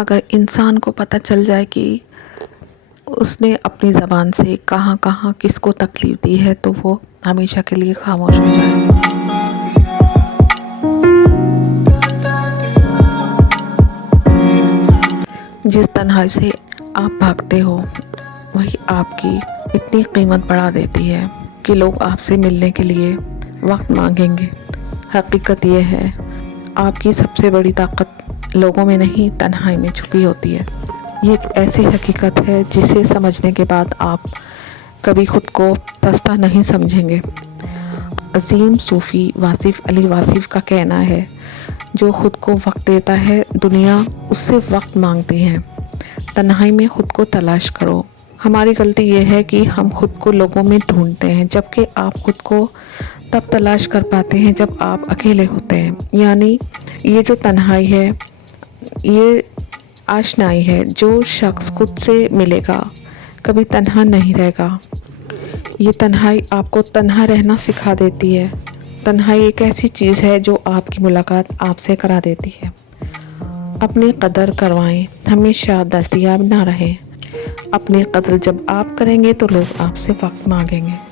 اگر انسان کو پتہ چل جائے کہ اس نے اپنی زبان سے کہاں کہاں کس کو تکلیف دی ہے تو وہ ہمیشہ کے لیے خاموش ہو جائے گا۔ جس تنہائی سے آپ بھاگتے ہو وہی آپ کی اتنی قیمت بڑھا دیتی ہے کہ لوگ آپ سے ملنے کے لیے وقت مانگیں گے۔ حقیقت یہ ہے آپ کی سب سے بڑی طاقت لوگوں میں نہیں تنہائی میں چھپی ہوتی ہے۔ یہ ایک ایسی حقیقت ہے جسے سمجھنے کے بعد آپ کبھی خود کو پستہ نہیں سمجھیں گے۔ عظیم صوفی واصف علی واصف کا کہنا ہے، جو خود کو وقت دیتا ہے دنیا اس سے وقت مانگتی ہے۔ تنہائی میں خود کو تلاش کرو۔ ہماری غلطی یہ ہے کہ ہم خود کو لوگوں میں ڈھونڈتے ہیں، جبکہ آپ خود کو تب تلاش کر پاتے ہیں جب آپ اکیلے ہوتے ہیں۔ یعنی یہ جو تنہائی ہے یہ آشنائی ہے۔ جو شخص خود سے ملے گا کبھی تنہا نہیں رہے گا۔ یہ تنہائی آپ کو تنہا رہنا سکھا دیتی ہے۔ تنہائی ایک ایسی چیز ہے جو آپ کی ملاقات آپ سے کرا دیتی ہے۔ اپنی قدر کروائیں، ہمیشہ دستیاب نہ رہیں۔ اپنی قدر جب آپ کریں گے تو لوگ آپ سے وقت مانگیں گے۔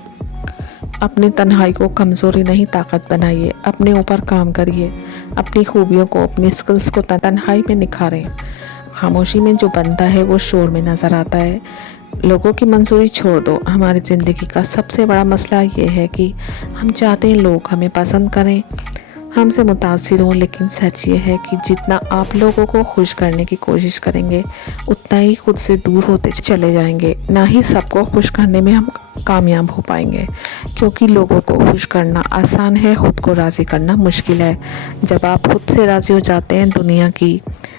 اپنی تنہائی کو کمزوری نہیں طاقت بنائیے، اپنے اوپر کام کریے، اپنی خوبیوں کو اپنی سکلز کو تنہائی میں نکھاریں۔ خاموشی میں جو بنتا ہے وہ شور میں نظر آتا ہے۔ لوگوں کی منظوری چھوڑ دو۔ ہماری زندگی کا سب سے بڑا مسئلہ یہ ہے کہ ہم چاہتے ہیں لوگ ہمیں پسند کریں، ہم سے متاثر ہوں، لیکن سچ یہ ہے کہ جتنا آپ لوگوں کو خوش کرنے کی کوشش کریں گے اتنا ہی خود سے دور ہوتے چلے جائیں گے۔ نہ ہی سب کو خوش کرنے میں ہم کامیاب ہو پائیں گے، کیونکہ لوگوں کو خوش کرنا آسان ہے، خود کو راضی کرنا مشکل ہے۔ جب آپ خود سے راضی ہو جاتے ہیں دنیا کی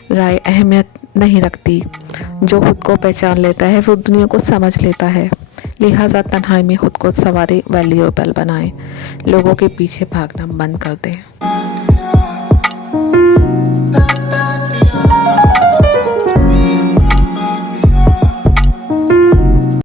رائے اہمیت نہیں رکھتی۔ جو خود کو پہچان لیتا ہے وہ دنیا کو سمجھ لیتا ہے۔ لہٰذا تنہائی میں خود کو سنواریں، ویلیویبل بنائیں، لوگوں کے پیچھے بھاگنا بند کر دیں۔